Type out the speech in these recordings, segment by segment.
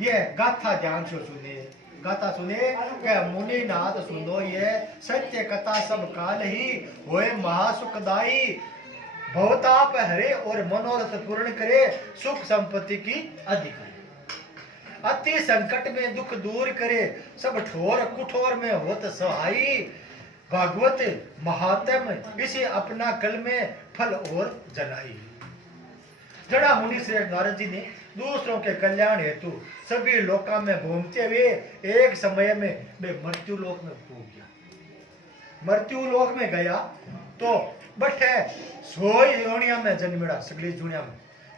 ये गाथा ध्यान से सुने, गाथा सुने के मुनि नाथ सुनो ये सत्य कथा सब काल ही होए महासुखदाई, भवताप हरे और मनोरथ पूर्ण करे, सुख संपत्ति की अधिकारी, अति संकट में दुख दूर करे, सब ठोर कुठोर में होत सहाई, भागवत महात्म इसे अपना कल में फल और जनाई। जड़ा मुनि श्रेष्ठ नारद जी ने दूसरों के कल्याण हेतु सभी लोकों में घूमते हुए एक समय में वे मृत्यु लोक में पहुंच गया। मृत्यु लोक में गया तो बठे सोई योनिया में जन्मड़ा, सगली दुनिया में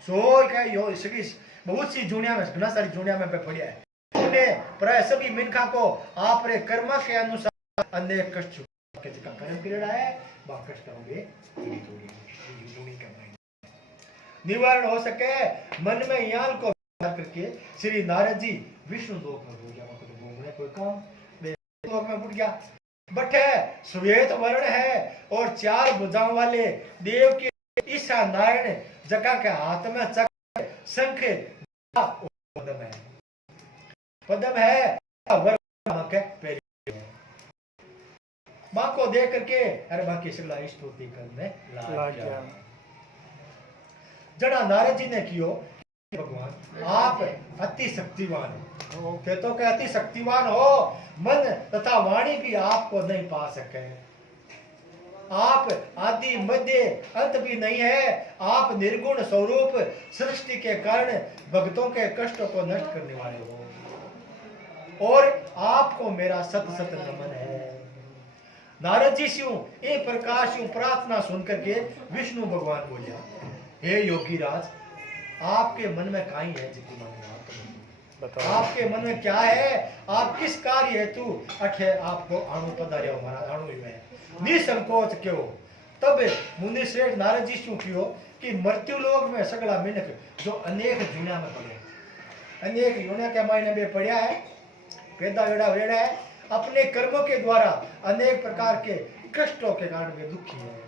सोई का यो सगली बहुत सी दुनिया में, घना सारी दुनिया में पड़िया है। उन्हें प्राय सभी मिनखा को आप रे कर्म के अनुसार अनेक कष्ट के जिका कर्म पीड़ा है बा कष्ट होंगे निवारण हो सके। मन में यान को करके श्री नारद जी विष्णु लोक में हो गया, तो घूमने कोई काम लोक में उठ गया। बटे श्वेत वर्ण है और 4 भुजाओं वाले देव के ईशा नारायण जगह के हाथ में चक्र शंख पद्म है, पद्म है के मां को देख करके अरे बाकी सगला स्तुति करने लग गया। जड़ा नारद जी ने कियो भगवान आप अति शक्तिवान हो, कहते के अति शक्तिवान हो, मन तथा वाणी भी आपको नहीं पा सके, आप आदि मध्य अंत भी नहीं है, आप निर्गुण स्वरूप सृष्टि के कारण भक्तों के कष्टों को नष्ट करने वाले हो और आपको मेरा सत सत नमन है। नारद जी से ये प्रकाश प्रार्थना सुन करके विष्णु भगवान बोलिया, हे योगी राज आपके मन में काई है जितनी आपके मन में क्या है, आप किस कार्य हेतु अठे आपको अणु पधार्यो महाराज अणु में निसंकोच क्यों। तब मुनि श्रेष्ठ नारद जी क्यों कियो कि मृत्यु लोक में सगला मिनक जो अनेक दुनिया में पड़े, अनेक योनिया के मायने में पड़ा है, पैदा वेड़ा है, अपने कर्मों के द्वारा अनेक प्रकार के कष्टों के कारण वे दुखी है,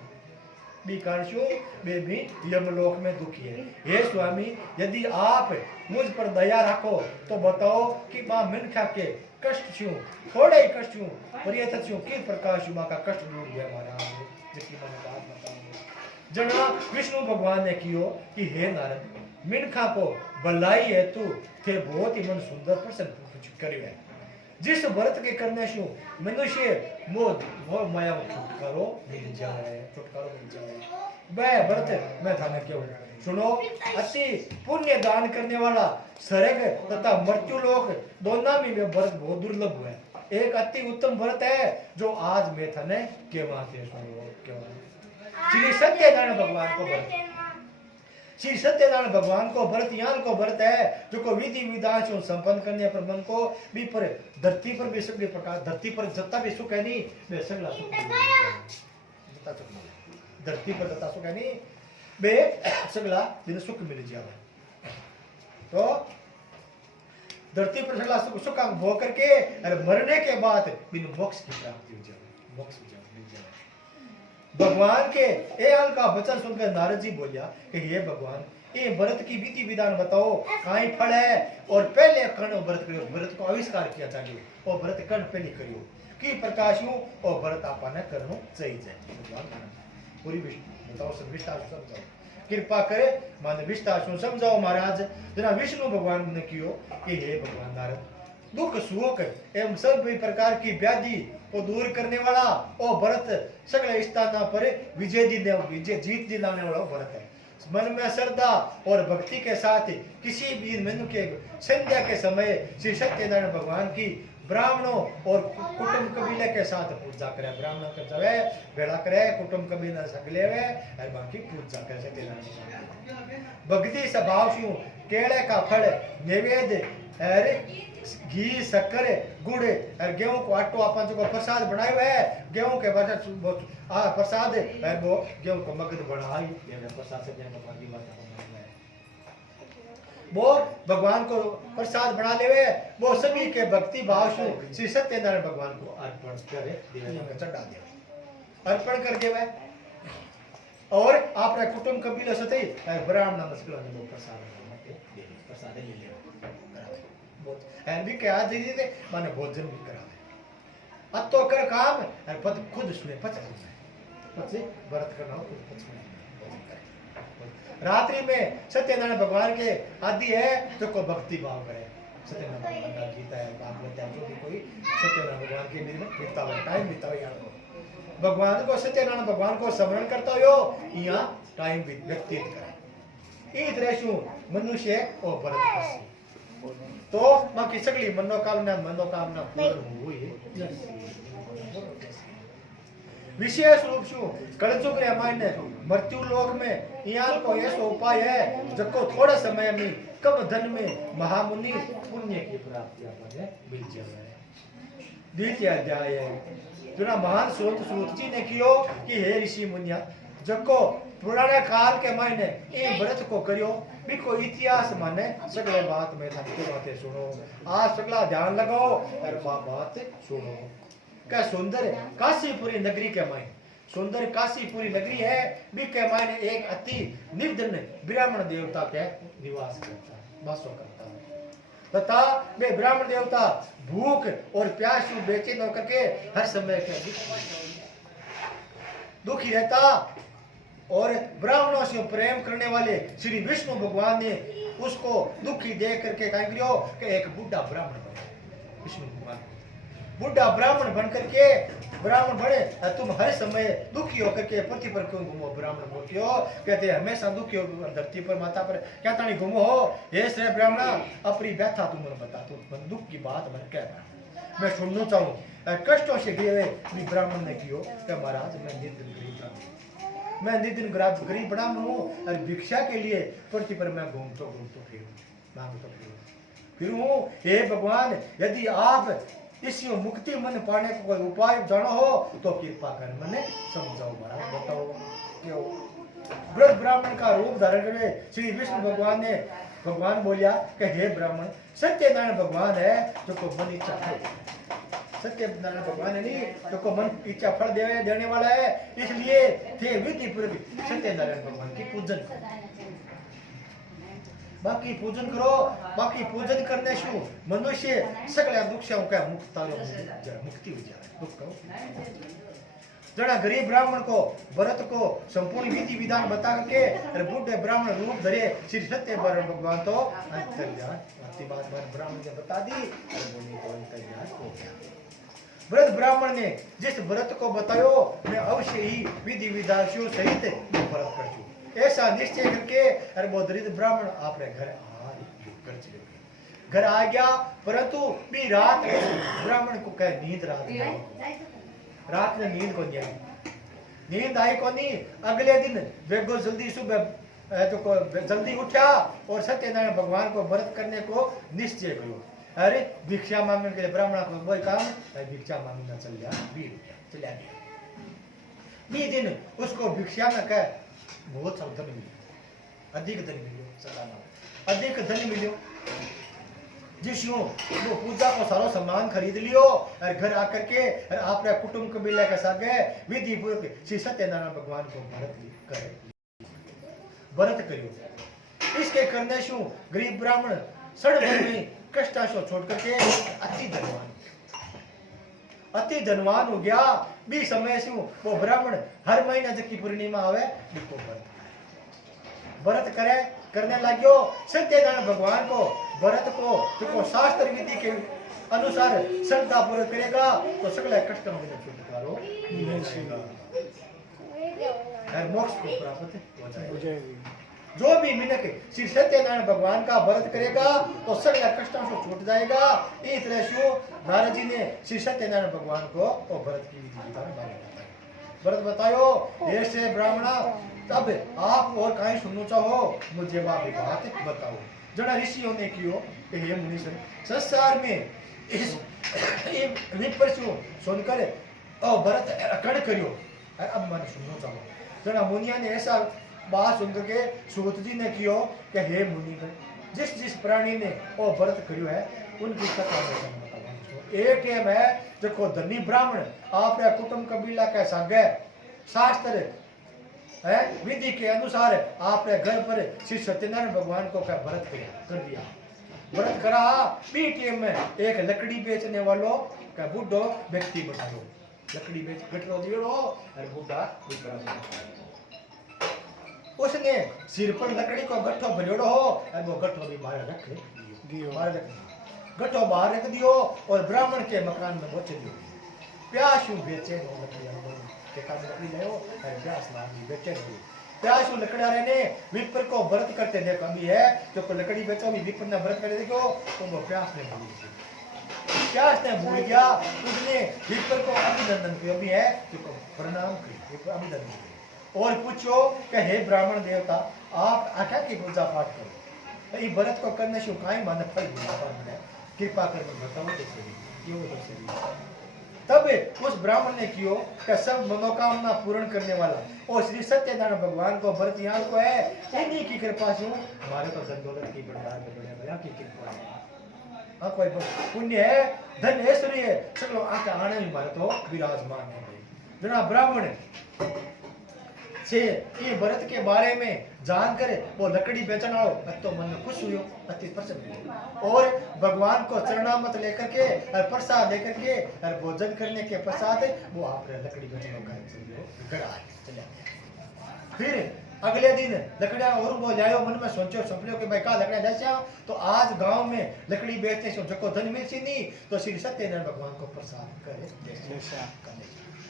वे भी यमलोक में दुखी है। हे स्वामी यदि आप मुझ पर दया रखो तो बताओ कि मां मिनखा के कष्ट छू थोड़े ही कष्ट छू परियत छू किस प्रकार शुमा का कष्ट दूर हुआ महाराज जिसकी मन बात बताओ। जना विष्णु भगवान ने कियो कि हे नारद मिनखा को भलाई हेतु थे बहुत ही मन सुंदर प्रसन्न करियो है, जिस व्रत के करने से मनुष्य मोह माया छुटकारो मिल जाए, छुटकारो मिल जाए वह व्रत मैं थाने क्यों सुनो। अति पुण्य दान करने वाला स्वर्ग तथा मृत्यु लोक दोनों में व्रत बहुत दुर्लभ है, एक अति उत्तम व्रत है जो आज मैं थाने के माते सुनो क्यों। श्री सत्यनारायण भगवान को व्रत, श्री सत्यनारायण भगवान को व्रत यान को व्रत है जो को विधि विधान से संपन्न करने पर मन को भी पर धरती पर भी सगले प्रकार धरती पर जता भी सुख है नहीं वे सगला सुख धरती पर जता सुख है नहीं वे सगला दिन सुख मिल जाए। तो धरती पर सगला सुख भोग करके और मरने के बाद बिन मोक्ष की प्राप्ति हो जाए, मोक्ष मिल जाए। भगवान के ए हाल का वचन सुनकर नारद जी बोलिया कि हे भगवान ये व्रत की विधि विधान बताओ, काई फल है और पहले कर्ण व्रत करियो, व्रत को आविष्कार किया चाहिए और व्रत कर्ण पहले करियो कि प्रकाश हूं और व्रत आपने करनो चाहिए। भगवान पूरी बताओ सब विस्तार से समझाओ, कृपा करे माने विस्तार से समझाओ महाराज। जना विष्णु भगवान ने कियो कि हे भगवान नारद दुख सुख एवं सभी प्रकार की व्याधि को दूर करने वाला और व्रत सगले स्थान पर विजय जीत दिलाने वाला व्रत है। मन में श्रद्धा और भक्ति के साथ किसी भी मनु के संध्या के समय श्री सत्यनारायण भगवान की ब्राह्मणों और कुटुंब कबीले के साथ पूजा करे, ब्राह्मणों के जवे भेड़ा करे कुटुंब कबीले सगले वे और बाकी पूजा करे सत्यनारायण भक्ति स्वभाव से केले का फल नैवेद्य और घी शक्कर गुड़ और गेहूं को आटो अपन जो प्रसाद बनायो है गेहूं के प्रसाद वो गेहूं को मगध बनाई प्रसाद से भगवान की बात वो भगवान को प्रसाद बना लेवे वो सभी के भक्ति भाव से श्री सत्यनारायण भगवान को अर्पण करे चढ़ा दे अर्पण कर देवे और आपने कुटुंब कबीले से ब्राह्मण प्रसाद ले ले वो है भी के आज दे माने भोजन भी करा दे अब तो कर काम और पद खुद सुने पचे व्रत करना हो खुद पच रात्रि में सत्यनारायण भगवान के आदि है जो को भक्ति भाव करे सत्यनारायण भगवान का गीता है भागवत है जो भी कोई सत्यनारायण भगवान के निर्मित बितावे टाइम बितावे यार भगवान को सत्यनारायण भगवान को स्मरण करता हो यहाँ टाइम व्यतीत करे ई तरह शू मनुष्य और व्रत करसी तो बाकी सगली मनोकामना पूर्ण हुई विशेष रूप से कलयुग रामायण मृत्यु लोक में यहाँ को ऐसा उपाय है जब को थोड़ा समय में कम धन में महामुनि पुण्य की प्राप्ति आपने मिल जाए द्वितीय अध्याय जो महान सूत जी ने कियो कि हे ऋषि मुनिया जब को पुराने काल के मायने इन व्रत को करियो भी को इतिहास माने सगले बात में थकते बातें सुनो आज सगला ध्यान लगाओ और बात सुनो का सुंदर काशीपुरी नगरी के मायने सुंदर काशीपुरी नगरी है भी के मायने एक अति निर्धन ब्राह्मण देवता के निवास करता है वास करता है तथा वे ब्राह्मण देवता भूख और प्यास से बेचैन होकर के हर समय के दुखी रहता और ब्राह्मणों से प्रेम करने वाले श्री विष्णु भगवान ने उसको दुखी देख करके कहा करियो कि एक बुढ़ा ब्राह्मण बने विष्णु भगवान बुढ़ा ब्राह्मण बन करके ब्राह्मण बने तुम हर समय दुखी होकर के पृथ्वी पर क्यों घूमो ब्राह्मण बोलते हो कहते हमेशा दुखी हो धरती पर माता पर क्या तानी घूमो हो हे श्रेय ब्राह्मण अपनी व्यथा तुम बता तो दुख की बात मैं कह मैं सुनना चाहूँ कष्टों से घिरे हुए ब्राह्मण ने कियो कि महाराज मैं निर्धन गरीब ब्राह्मण हूँ और भिक्षा के लिए पृथ्वी पर मैं घूमतो फिरूं हे भगवान यदि आप इसी मुक्ति मन पाने को कोई उपाय जानो हो तो कृपा कर मने समझाओ महाराज बताओ क्यों वृद्ध ब्राह्मण का रूप धारण करे श्री विष्णु भगवान ने भगवान बोलिया कि हे ब्राह्मण सत्यनारायण भगवान है जो को मन इच्छा है सत्यनारायण भगवान नहीं जो को मन इच्छा फल देने वाला है इसलिए थे विधि पूर्वक सत्यनारायण भगवान की पूजन बाकी पूजन करो बाकी पूजन करने से मनुष्य सगळ्या दुःखां का मुक्ति हो जाए दुख को जना गरीब ब्राह्मण को व्रत को संपूर्ण विधि विधान बता के और बुढ़े ब्राह्मण रूप धरे श्री सत्यनारायण भगवान तो अंतर्ज्ञान अति बात ब्राह्मण ने बता दी और बोली तो अंतर्ज्ञान हो गया व्रत ब्राह्मण ने जिस व्रत को बतायो मैं अवश्य ही विधि विधान सहित व्रत कर ऐसा निश्चय करके अरे वो दरिद्र ब्राह्मण आपने घर आ गया परंतु भी रात ब्राह्मण को कह नींद रात में नींद को नहीं आई नींद आई को नहीं अगले दिन वेगो जल्दी सुबह तो जल्दी उठा और सत्यनारायण भगवान को व्रत करने को निश्चय करो अरे भिक्षा मांगने के लिए ब्राह्मण को वही काम भिक्षा मांगना चल गया बी दिन उसको भिक्षा में कह बहुत सा धन मिलो अधिक धन मिलो सलाना अधिक धन मिलो जिसो वो पूजा को सारो सामान खरीद लियो और घर आकर के और आपने कुटुंब कबीले के साथ विधि पूर्वक श्री सत्यनारायण भगवान को व्रत करियो इसके करने से गरीब ब्राह्मण सड़ में कष्टा से छोड़ करके अति धनवान हो गया भी समय से वो ब्राह्मण हर महीना जब की पूर्णिमा आवे व्रत करे करने लग्यो सत्यनारायण भगवान को व्रत को जो शास्त्र विधि के अनुसार श्रद्धा पूर्वक करेगा तो सकल कष्ट में छुटकारो मिलेगा और मोक्ष को प्राप्त हो जाएगा जो भी मिनक श्री सत्यनारायण भगवान का व्रत करेगा तो सगला कष्टों से छूट जाएगा इस तरह से नारद जी ने श्री सत्यनारायण भगवान को व्रत की विधि व्रत बतायो ऐसे ब्राह्मणा तब आप और कहीं सुनना चाहो मुझे बात बताओ जना ऋषियों ने कियो कि हे मुनि संसार में इस विपर सुनकर व्रत अकड़ करियो अब मन सुनना चाहो जना मुनिया ने ऐसा बात सुन के सूत जी ने कियो कि हे मुनि जिस जिस प्राणी ने वो व्रत करियो है उनकी कथा में एक टाइम है देखो धनी ब्राह्मण आपने कुटुंब कबीला के सागे शास्त्र है विधि के अनुसार आपने घर पर श्री सत्यनारायण भगवान को का व्रत कर दिया व्रत करा बी टीम में एक लकड़ी बेचने वालों का बूढ़ो व्यक्ति बनायो लकड़ी बेच गटरो दियो और बूढ़ा बिकरा उसने सिर पर लकड़ी को गट्ठो भरियोड़ो हो और वो गट्ठो भी बाहर रख दियो बाहर रख गट्ठो बाहर रख दियो और ब्राह्मण के मकान में पहुंच दियो प्यासू बेचे नो लकड़ी के काम लकड़ी ले और प्यास लागी बेचे नो प्यासू लकड़ा रहने विप्र को व्रत करते देखो अभी है जो को लकड़ी बेचो भी विप्र ने व्रत करे देखो तो वो प्यास ने भूल गया प्यास ने भूल गया उसने विप्र को अभिनंदन किया अभी है जो प्रणाम किया अभिनंदन और पूछो कि हे ब्राह्मण देवता आप आख्या की पूजा पाठ करो ये व्रत को करने से काई माने फल मिला कृपा कर बताओ कैसे क्यों कैसे तब उस ब्राह्मण ने कियो कि सब मनोकामना पूर्ण करने वाला और श्री सत्यनारायण भगवान को व्रत यहाँ को है इन्हीं की कृपा से हमारे तो धन दौलत की भंडार में बड़े भैया की कृपा है हाँ कोई पुण्य है धन ऐश्वर्य है चलो आके आने ही हमारे तो विराजमान है जना ब्राह्मण से ये व्रत के बारे में जानकर वो लकड़ी बेचने वालों तो मन में खुश हुई अति प्रसन्न और भगवान को चरणामत लेकर के और प्रसाद लेकर के और भोजन करने के पश्चात वो आप लकड़ी बेचने का घर आए चले फिर अगले दिन लकड़ियां और वो लायो मन में सोचो सपने के भाई का लकड़ियां ले तो आज गांव में लकड़ी बेचने से जो धन मिल सी नहीं तो श्री सत्यनारायण भगवान को प्रसाद करे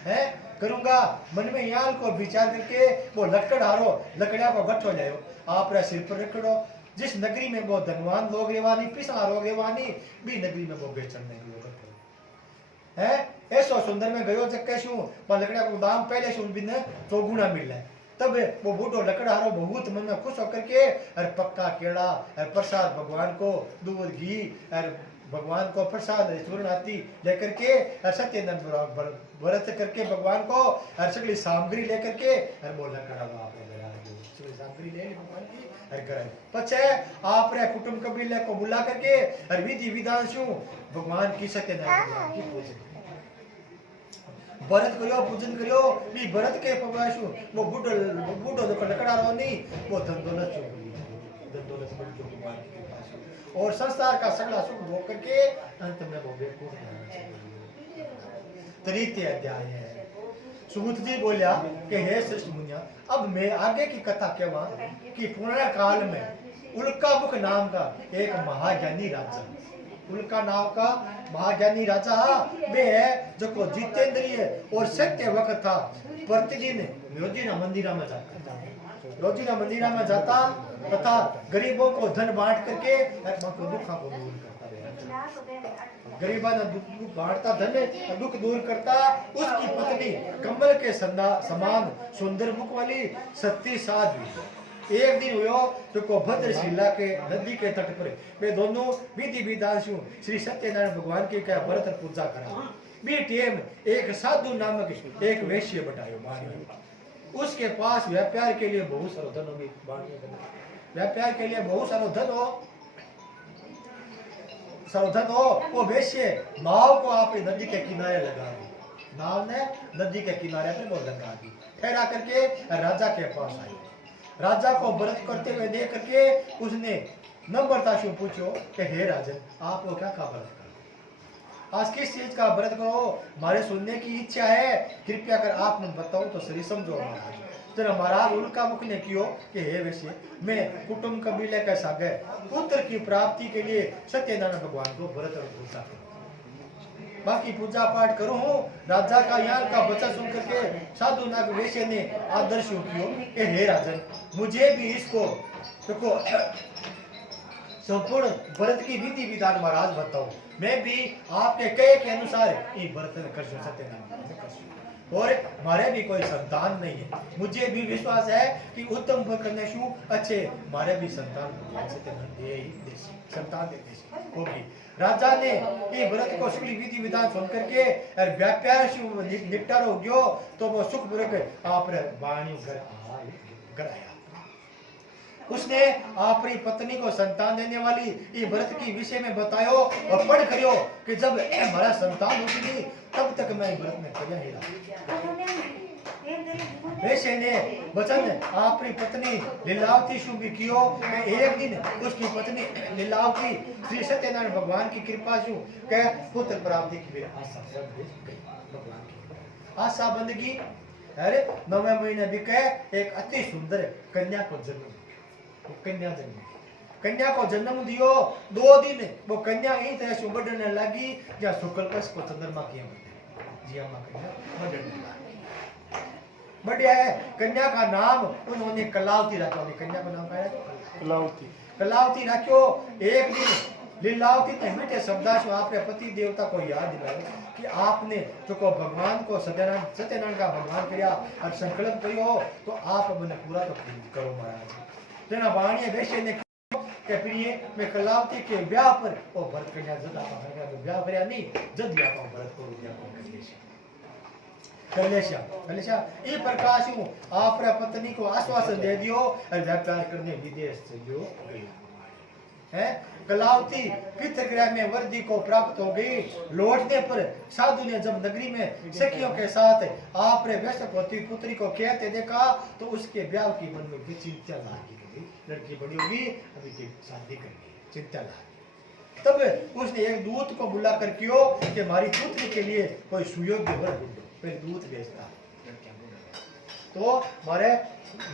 है करूंगा मन में याल को विचार करके वो लकड़ हारो लकड़िया को गठो लायो आप सिर पर रखड़ो जिस नगरी में वो धनवान लोग रेवानी पिसा लोग रेवानी भी नगरी में वो बेचन नहीं गठो है ऐसो सुंदर में गयो जब कैसू वहां लकड़िया को दाम पहले से बिन चौगुना मिल रहा है तब वो बूढ़ो लकड़हारो बहुत मन में खुश होकर के और पक्का केड़ा और प्रसाद भगवान को दूध घी और भगवान को प्रसाद चूर्ण आती लेकर के और सत्यनारायण व्रत करके भगवान को और सगली सामग्री लेकर के और बोला कड़ा आपने सामग्री ले ली भगवान की और करे पछे आपने कुटुंब कबीले को बुला करके और विधि विधान से भगवान की सत्यनारायण की पूजा व्रत करियो पूजन करियो भी व्रत के पवाशु वो बूढ़ो जो लकड़ा रो नहीं वो धन दौलत बड़ी जो भगवान के पास और संसार का सगला सुख भोग करके अंत में वो बेवकूफ तृतीय अध्याय है सुबुत जी बोलिया कि हे श्रेष्ठ मुनिया अब मैं आगे की कथा कहवा कि पुराने काल में उल्का मुख नाम का एक महाज्ञानी राजा उल्का नाम का महाज्ञानी राजा वे है जो को जितेंद्रिय और सत्य वक्त था प्रतिदिन रोजीना मंदिरा में जाता रोजीना मंदिरा में जाता तथा गरीबों को धन बांट करके को दुखा को दूर करता गरीबा ने दुख बांटता धन दुख दूर करता उसकी पत्नी कमल के समान सुंदर मुख वाली सती साध्वी एक दिन हुआ जो को भद्रशिला के नदी के तट पर वे दोनों विधि विधान से श्री सत्यनारायण भगवान की क्या व्रत पूजा करा बी टीएम एक साधु नामक एक वैश्य बतायो उसके पास व्यापार के लिए बहुत सारा धन होगी व्यापार के लिए बहुत सारा धन हो वो वैश्य नाव को आप नदी के किनारे लगा दी नाव ने नदी के किनारे पर वो लगा दी ठहरा करके राजा के पास आई राजा को व्रत करते हुए देख करके उसने नम्रता से पूछो कि हे राजन आप वो क्या का व्रत करो आज किस चीज का व्रत करो हमारे सुनने की इच्छा है कृपया कर आप मुझे बताओ तो सही समझो महाराज जरा महाराज उनका मुख ने कियो कि हे वैसे मैं कुटुंब कबीले का सागे पुत्र की प्राप्ति के लिए सत्यनारायण भगवान को व्रत और पूजा करूं बाकी पूजा पाठ करूं राजा का यहाँ का बच्चा सुन करके साधु नाग वैश्य ने आदर्श कियो कि हे राजन मुझे भी इसको देखो संपूर्ण व्रत की विधि विधान महाराज बताओ मैं भी आपके कहे के अनुसार ये व्रत कर सत्यनारायण और हमारे भी कोई संतान नहीं है मुझे भी विश्वास है कि उत्तम करने शु अच्छे हमारे भी संतान होगी राजा ने ये व्रत को सगली विधि विधान सुन करके और व्यापार से निपटारा हो गयो तो वो सुख पूर्वक आपने वाणी घर आया उसने अपनी पत्नी को संतान देने वाली ये व्रत की विषय में बतायो और पढ़ करियो कि जब हमारा संतान होगी तब तक मैं व्रत में करिया ही रहा वैसे ने वचन अपनी पत्नी लीलावती शु भी कियो कि एक दिन उसकी पत्नी लीलावती श्री सत्यनारायण भगवान की कृपा शु के पुत्र प्राप्ति की भी आशा भगवान की आशा बंदगी। अरे 9 महीने भी के एक अति सुंदर कन्या को जन्म कन्या को जन्म दियो। 2 दिन वो कन्या ही तरह से बढ़ने लगी जहाँ शुक्ल पक्ष को चंद्रमा किया जिया मां कन्या बढ़ने लगी। बढ़िया है। कन्या का नाम उन्होंने कलावती रखा। कन्या का नाम क्या है? कलावती रखो। एक दिन लीलावती ने मीठे शब्दों से आपने पति देवता को याद दिलाया कि आपने जो को भगवान को सत्यनारायण का भगवान किया और संकल्प करियो तो आप अपने पूरा तो करो महाराज। जना वाणी वैश्य ने के प्रिय मैं कलावती के ब्याह पर ओ भरत कन्या जद आप ब्याह करया नहीं जद आप भरत को रुपया को कलेशा ये प्रकाश हूँ आप पत्नी को आश्वासन दे दियो और व्यापार करने विदेश से जो है। कलावती पितृगृह में वर्दी को प्राप्त हो गई। लौटने पर साधु ने जब नगरी में सखियों के साथ आपने व्यस्त होती पुत्री को कहते देखा तो उसके ब्याह की मन में चिंता लागी। लड़की बड़ी होगी अभी की शादी करनी चिंता लागी। तब उसने एक दूत को बुला कर क्यों कि हमारी पुत्री के लिए कोई सुयोग्य वर ढूंढो। फिर दूध भेजता तो मारे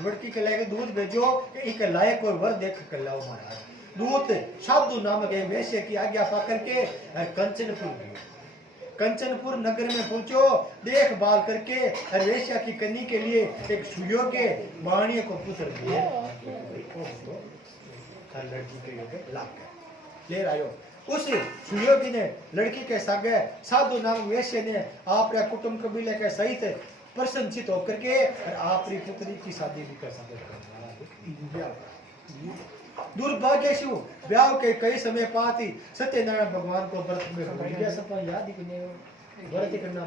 लड़की के लेके दूध भेजो कि एक लायक कोई वर देख कर लाओ महाराज। दूत शाब्दु नामक एक वैश्य की आज्ञा पा करके कंचनपुर नगर में पहुंचो। देखभाल करके वैश्य की कन्या के लिए एक सुयोग्य वाणिय को पुत्र दिए लड़की के लिए लाकर ले आयो। उस सुयोगी ने लड़की के सागे साधु नाम वैश्य ने आपके कुटुंब कबीले के सहित प्रशंसित होकर के और आपकी पुत्री की शादी भी कर सकते। दुर्भाग्य शिव ब्याह के कई समय पाती सत्यनारायण भगवान को व्रत में भूल गया। सब याद ही व्रत करना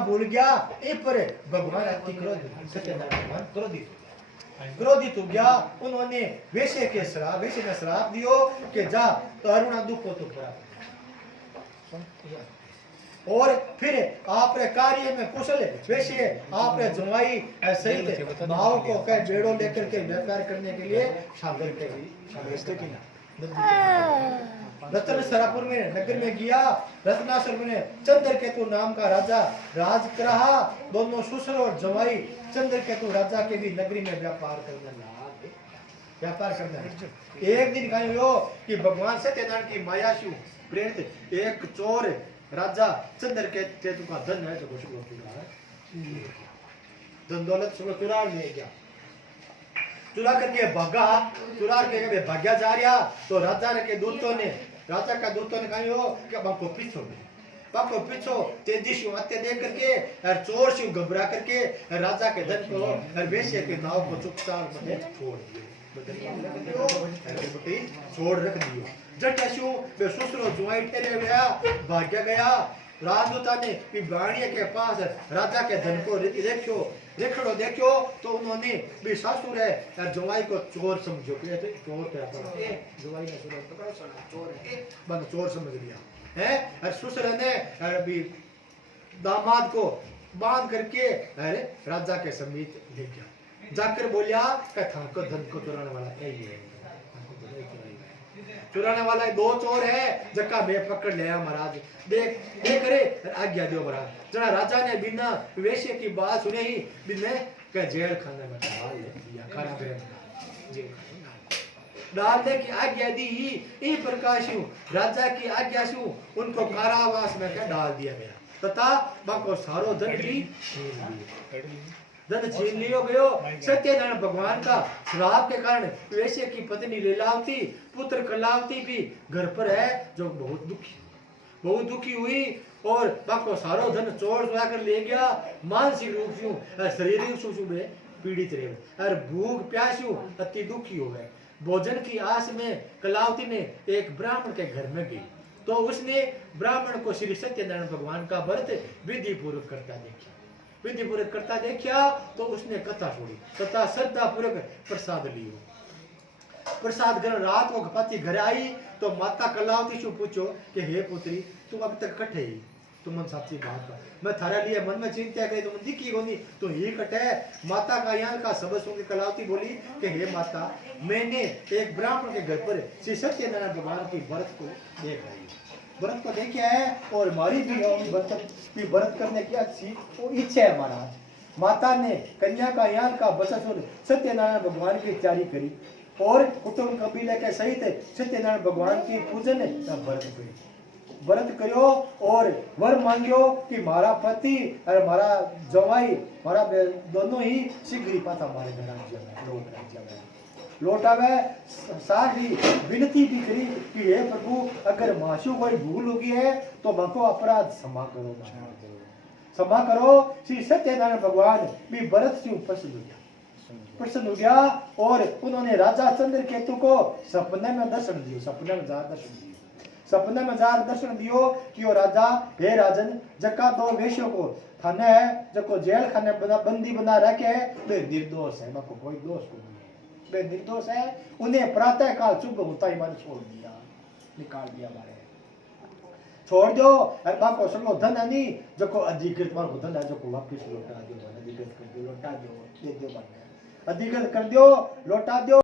भूल गया। ए पर भगवान अति क्रोधित सत्यनारायण भगवान क्रोधित हो गया। उन्होंने वैश्य ने श्राप दियो कि जा तो अरुणा दुख तो और फिर आपने कार्य में कुशल वैश्य आपने जमाई सहित भाव को कह बेड़ो लेकर के व्यापार करने के लिए रत्नसरापुर में नगर में गया। रत्नासुर में चंद्रकेतु नाम का राजा राज रहा। दोनों ससुर और जमाई चंद्रकेतु राजा के भी नगरी में व्यापार करने एक दिन कहा हो कि भगवान सत्यनारायण की माया शिव प्रेरित एक चोर राजा चंद्रकेतु का धन है जो धन दौलत चुरा ले गया। चुरा करके भाग्या जा रहा तो राजा के दूतों ने कहा हो कि बाको पीछो तेजी शिव हत्या देख करके और चोर शिव घबरा करके राजा के धन को और वैश्य के नाव को चुपचाप छोड़ रख दियो। जटाशु वे ससुरो जुआई ठहरे गया भाग्य गया। राजदूता ने वाणिय के पास राजा के धन को देखो तो उन्होंने भी ससुर है और जुआई को चोर समझो चोर जुआई ने चोर समझ लिया है। और ससुर ने भी दामाद को बांध करके अरे राजा के समीप ले गया। जाकर बोलिया कथा को धन को चुराने वाला यही है। चुराने वाला 2 चोर है जक्का मैं पकड़ लिया महाराज। देख रे आज्ञा दो महाराज। जना राजा ने बिना वैश्य की बात सुने ही बिना के जेल खाने में डाल दिया। खाना जेल डालने की आज्ञा दी ही ई प्रकाश राजा की आज्ञा से उनको कारावास में डाल दिया गया तथा बाको सारो धन भी धन छीन लियो गयो। सत्यनारायण भगवान का श्राप के कारण वैश्य की पत्नी लीलावती पुत्र कलावती भी घर पर है जो बहुत दुखी हुई और बाको सारो धन चोर चुरा कर ले गया। मानसिक रूप से शारीरिक रूप से पीड़ित रहे और भूख प्यासू अति दुखी हो गए। भोजन की आस में कलावती ने एक ब्राह्मण के घर में गई तो उसने ब्राह्मण को श्री सत्यनारायण भगवान का व्रत विधि पूर्वक करता देखा तो उसने कथा छोड़ी तथा श्रद्धा पूर्वक प्रसाद लियो। प्रसाद ग्रहण रात को पति घर आई तो माता कलावती से पूछो कि हे पुत्री तुम अब तक कठे ही तो मन साची बात का मैं थारे लिए मन में चिंता करी तो मन दिखी कोनी तो ये कटे माता का यहाँ का सबद सुन के कलावती बोली कि हे माता मैंने एक ब्राह्मण के घर पर श्री सत्यनारायण भगवान की व्रत को देख रही हूँ, व्रत को देखा है और हमारी भी व्रत करने की अच्छी वो इच्छा है महाराज। माता ने कन्या का यहाँ का बचत सुन सत्यनारायण भगवान की तैयारी करी और कुटुंब कबीले के सहित सत्यनारायण भगवान की पूजन व्रत करी, व्रत करो और वर मांगो कि मारा पति और मारा जवाई मारा दोनों ही शीघ्र ही पाता हमारे घर लौट आवे। साथ ही विनती भी करी कि हे प्रभु अगर माशु कोई भूल होगी है तो मको अपराध क्षमा करो, क्षमा करो। श्री सत्यनारायण भगवान भी व्रत से प्रसन्न हो गया और उन्होंने राजा चंद्र केतु को सपने में दर्शन दियो, सपने में दर्शन दियो, सपने में दर्शन दियो कि ओ राजा हे राजन जका दो वेश्यों को थाने है जको जेल खाने बंदी बना रखे है वे निर्दोष है, मको कोई दोष को नहीं, वे निर्दोष है। उन्हें प्रातः काल सुबह होता ही मैंने छोड़ दिया, निकाल दिया मारे, छोड़ दो। और बाको सगलो धन है नहीं जको अधिकृत मार को धन है जको वापस लौटा दो, अधिकृत कर दो, लौटा दो, दे दो, अधिकृत कर दो, लौटा दो।